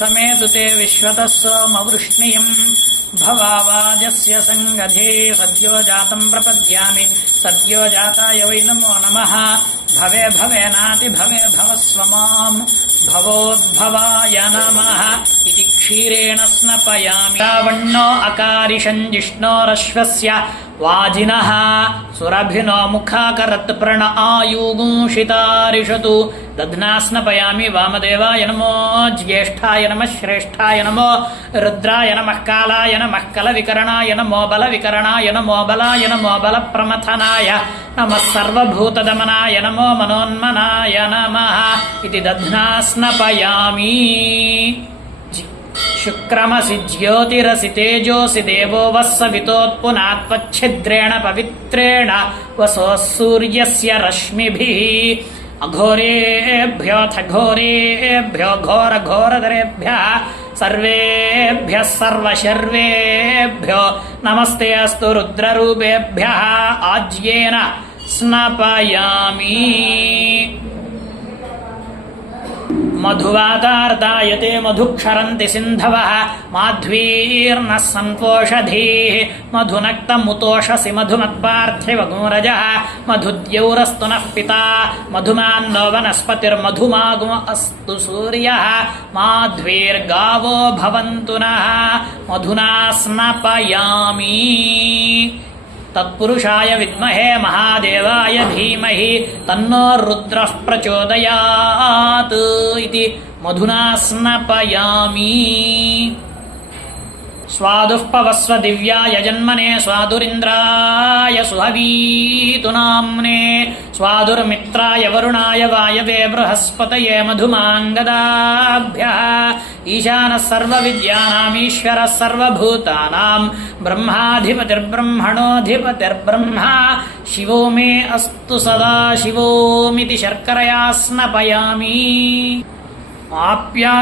समेतु ते विश्वतः सोमवृष्णियम् भवावाजस्य सङ्गधे सद्यो जातं प्रपद्यामि सद्यो जाताय वै नमो नमः भवे भवेनाति भवे भवस्व माम् भवोद्भवाय नमः इति क्षीरेण स्नपयामि रावण्णो अकारिषं जिष्णोरश्वस्य वाजिनः सुरभिनो मुखाकरत् प्रण आयुगुंषितारिषतु दध्ना स्नपयामि वामदेवाय नमो ज्येष्ठाय नमः श्रेष्ठाय नमो रुद्राय नमः कालाय नमः कलविकरणाय नमो बलविकरणाय नमो बलाय नमो बलप्रमथनाय नमः सर्वभूतदमनाय नमो मनोन्मनाय नमः इति दध्ना स्नपयामि शुक्रमसि ज्योतिरसि तेजोसि देवो वः सवितोत्पुनात्वच्छिद्रेण पवित्रेण वसोः सूर्यस्य रश्मिभिः अघोरेभ्योऽथ घोरेभ्यो घोरघोरधरेभ्यः सर्वेभ्यः सर्वशर्वेभ्यो नमस्ते अस्तु रुद्ररूपेभ्यः आज्येन स्नपयामि मधुवातार्दायते मधुक्षरन्ति सिन्धवः माध्वीर्नः सन्तोषधीः मधुनक्तमुतोषसि मधुमत्पार्थिवगोरजः मधुद्यौरस्तु नः पिता मधुमान्नो वनस्पतिर्मधुमागो अस्तु सूर्यः माध्वीर्गावो भवन्तु नः मधुना स्नपयामि तत्पुरुषाय विद्महे महादेवाय धीमहि तन्नो रुद्रः प्रचोदयात् इति मधुना स्नपयामि स्वादुः पवस्व दिव्याय जन्मने स्वादुरिन्द्राय सुहवीतु नाम्ने स्वादुर्मित्राय वरुणाय वायवे बृहस्पतये मधुमाङ्गदाभ्यः ईशानः सर्वविद्यानाम् ईश्वरः सर्वभूतानां ब्रह्माधिपतिर्ब्रह्मणोऽधिपतिर्ब्रह्मा शिवो मे अस्तु सदा शिवोमिति शर्करया स्नपयामि आप्या